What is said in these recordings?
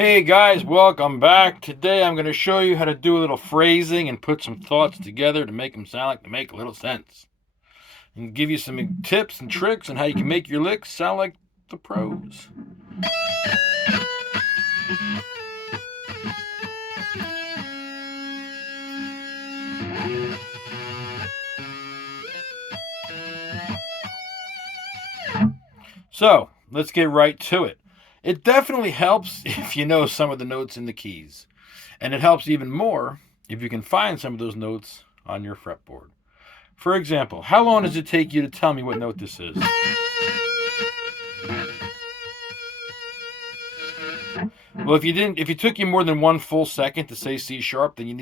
Hey guys, welcome back. Today I'm going to show you how to do a little phrasing and put some thoughts together to make them sound like they make a little sense. And give you some tips and tricks on how you can make your licks sound like the pros. So, let's get right to it. It definitely helps if you know some of the notes in the keys. And it helps even more if you can find some of those notes on your fretboard. For example, how long does it take you to tell me what note this is? Well, if it took you more than 1 full second to say C sharp, then you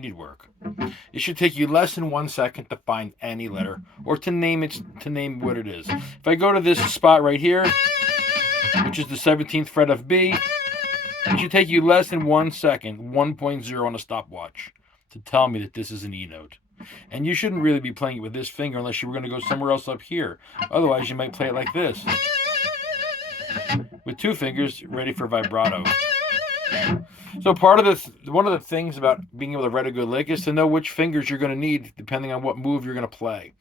need work. It should take you less than 1 second to find any letter or to name what it is. If I go to this spot right here, which is the 17th fret of B, it should take you less than 1 second, 1.0 on a stopwatch, to tell me that this is an E note. And you shouldn't really be playing it with this finger unless you were going to go somewhere else up here. Otherwise, you might play it like this, with two fingers ready for vibrato. So one of the things about being able to write a good lick is to know which fingers you're going to need depending on what move you're going to play.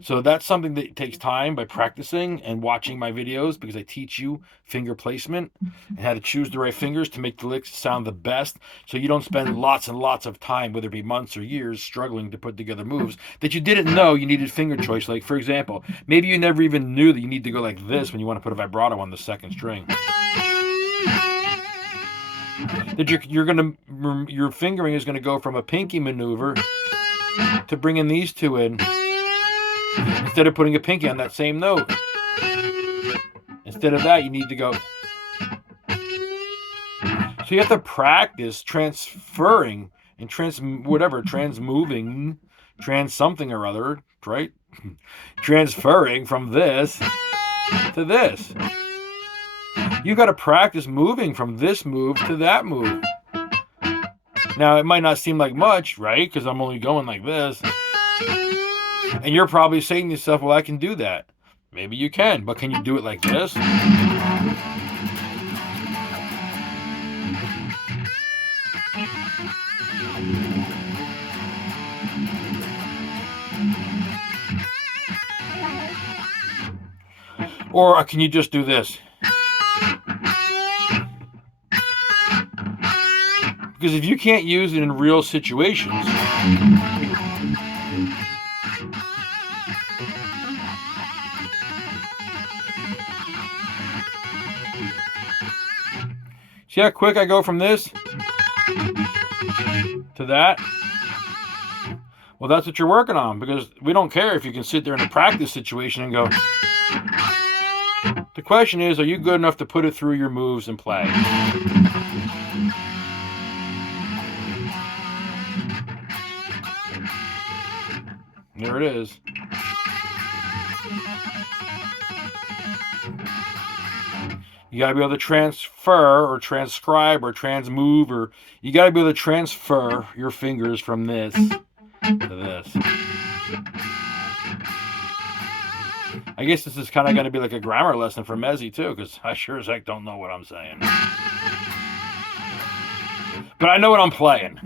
So that's something that takes time by practicing and watching my videos, because I teach you finger placement and how to choose the right fingers to make the licks sound the best, so you don't spend lots and lots of time, whether it be months or years, struggling to put together moves that you didn't know you needed finger choice. Like, for example, maybe you never even knew that you need to go like this when you want to put a vibrato on the second string. That your fingering is going to go from a pinky maneuver to bringing these two in, instead of putting a pinky on that same note. Instead of that, you need to go. So you have to practice transferring and transmoving, trans something or other, right? Transferring from this to this. You got to practice moving from this move to that move. Now, it might not seem like much, right? Because I'm only going like this. And you're probably saying to yourself, well, I can do that. Maybe you can, but can you do it like this? Or can you just do this? Because if you can't use it in real situations, see how quick I go from this to that? Well, that's what you're working on, because we don't care if you can sit there in a practice situation and go. The question is, are you good enough to put it through your moves and play? There it is. You got to be able to transfer or transcribe or transmove, or you got to be able to transfer your fingers from this to this. I guess this is kind of going to be like a grammar lesson for Mezzy too, because I sure as heck don't know what I'm saying. But I know what I'm playing.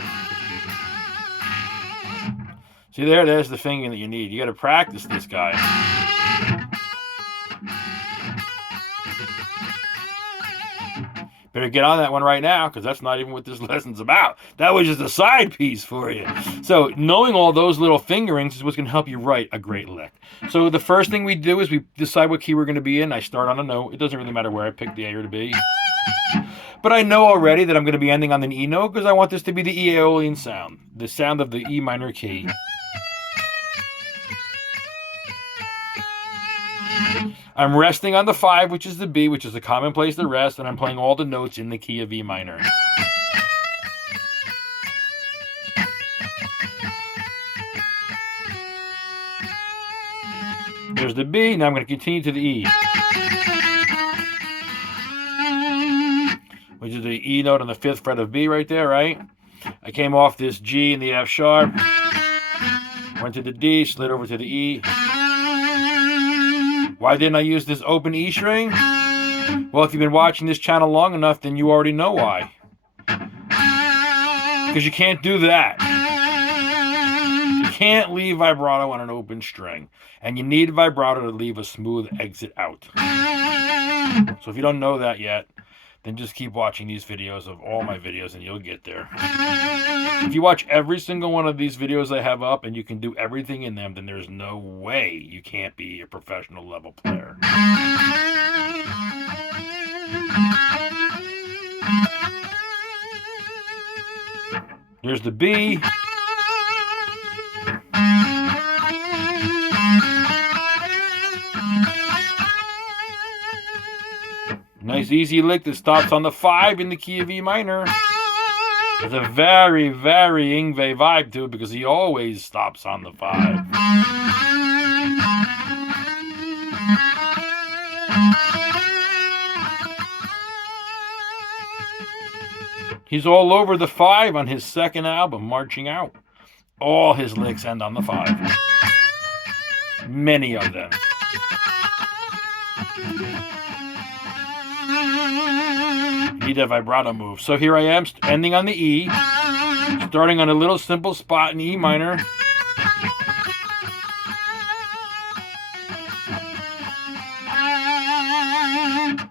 See, there's the finger that you need. You got to practice this guy. Better get on that one right now, because that's not even what this lesson's about. That was just a side piece for you. So knowing all those little fingerings is what's going to help you write a great lick. So the first thing we do is we decide what key we're going to be in. I start on a note. It doesn't really matter where I pick, the A or the B. But I know already that I'm going to be ending on an E note, because I want this to be the E Aeolian sound, the sound of the E minor key. I'm resting on the 5, which is the B, which is a common place to rest, and I'm playing all the notes in the key of E minor. There's the B, now I'm going to continue to the E, which is the E note on the 5th fret of B right there, right? I came off this G and the F sharp, went to the D, slid over to the E. Why didn't I use this open E string? Well, if you've been watching this channel long enough, then you already know why. Because you can't do that. You can't leave vibrato on an open string. And you need vibrato to leave a smooth exit out. So if you don't know that yet, then just keep watching these videos of all my videos and you'll get there. If you watch every single one of these videos I have up and you can do everything in them, then there's no way you can't be a professional level player. Here's the B. Nice easy lick that stops on the 5 in the key of E minor. It's a very, very Yngwie vibe to it because he always stops on the 5. He's all over the 5 on his second album, Marching Out. All his licks end on the 5. Many of them. Need a vibrato move. So here I am, ending on the E, starting on a little simple spot in E minor.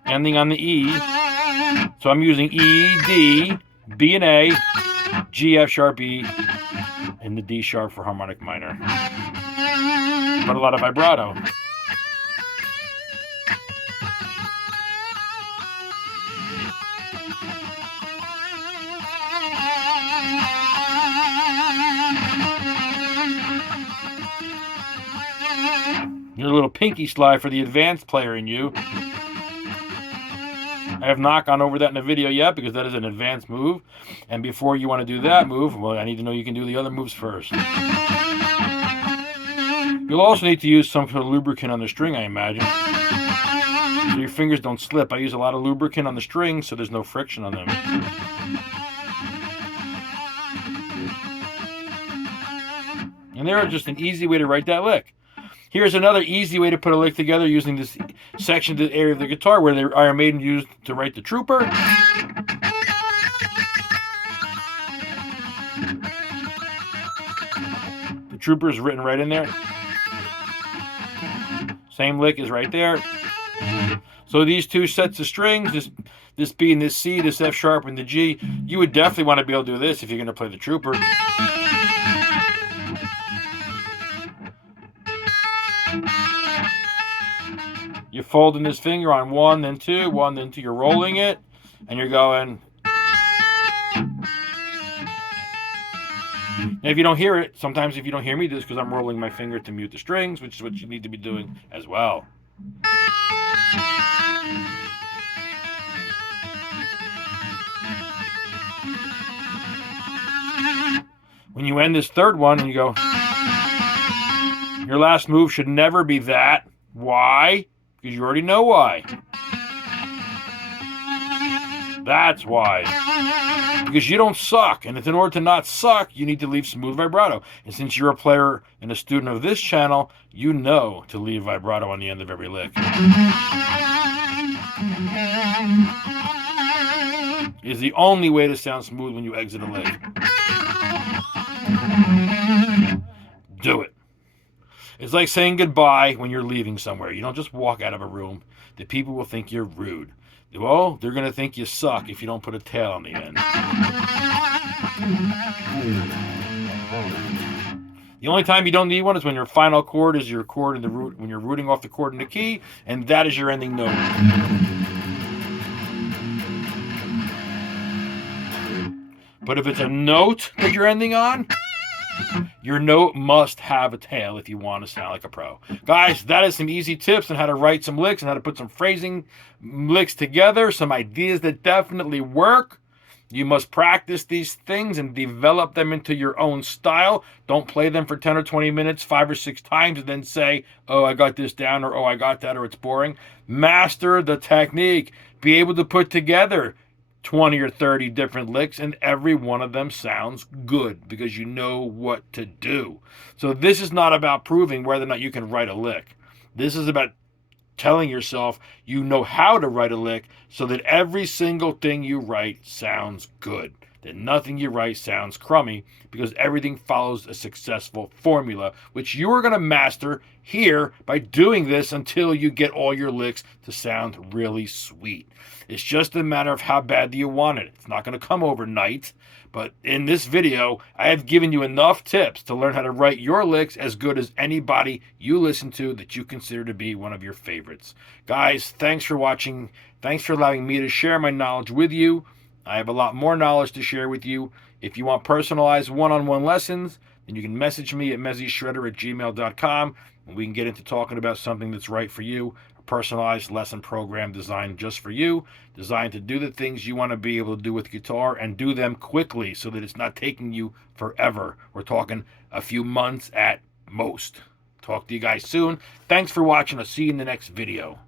Ending on the E. So I'm using E, D, B and A, G, F sharp, E, and the D sharp for harmonic minor. But a lot of vibrato. Your little pinky slide for the advanced player in you. I have not gone over that in a video yet because that is an advanced move. And before you want to do that move, well, I need to know you can do the other moves first. You'll also need to use some sort of lubricant on the string, I imagine. So your fingers don't slip. I use a lot of lubricant on the strings so there's no friction on them. And there is just an easy way to write that lick. Here's another easy way to put a lick together using this section of the area of the guitar where the Iron Maiden used to write the Trooper. The Trooper is written right in there. Same lick is right there. So these two sets of strings, this B and this C, this F sharp and the G, you would definitely want to be able to do this if you're going to play the Trooper. You're folding this finger on 1, then 2, 1, then 2. You're rolling it, and you're going. Now, if you don't hear it, sometimes if you don't hear me, this is because I'm rolling my finger to mute the strings, which is what you need to be doing as well. When you end this third one and you go, your last move should never be that. Why? Because you already know why. That's why. Because you don't suck. And in order to not suck, you need to leave smooth vibrato. And since you're a player and a student of this channel, you know to leave vibrato on the end of every lick. Is the only way to sound smooth when you exit a lick. Do it. It's like saying goodbye when you're leaving somewhere. You don't just walk out of a room. The people will think you're rude. Well, they're going to think you suck if you don't put a tail on the end. The only time you don't need one is when your final chord is your chord in the root, when you're rooting off the chord in the key, and that is your ending note. But if it's a note that you're ending on, your note must have a tail if you want to sound like a pro. Guys, that is some easy tips on how to write some licks and how to put some phrasing licks together, some ideas that definitely work. You must practice these things and develop them into your own style. Don't play them for 10 or 20 minutes, 5 or 6 times, and then say, oh, I got this down, or oh, I got that, or it's boring. Master the technique. Be able to put together 20 or 30 different licks, and every one of them sounds good because you know what to do. So this is not about proving whether or not you can write a lick. This is about telling yourself you know how to write a lick so that every single thing you write sounds good. That nothing you write sounds crummy because everything follows a successful formula, which you are going to master here by doing this until you get all your licks to sound really sweet. It's just a matter of how bad do you want it. It's not going to come overnight, but in this video, I have given you enough tips to learn how to write your licks as good as anybody you listen to that you consider to be one of your favorites. Guys, thanks for watching. Thanks for allowing me to share my knowledge with you. I have a lot more knowledge to share with you. If you want personalized one-on-one lessons, then you can message me at mezzyshredder@gmail.com, and we can get into talking about something that's right for you. A personalized lesson program designed just for you, designed to do the things you want to be able to do with guitar and do them quickly so that it's not taking you forever. We're talking a few months at most. Talk to you guys soon. Thanks for watching. I'll see you in the next video.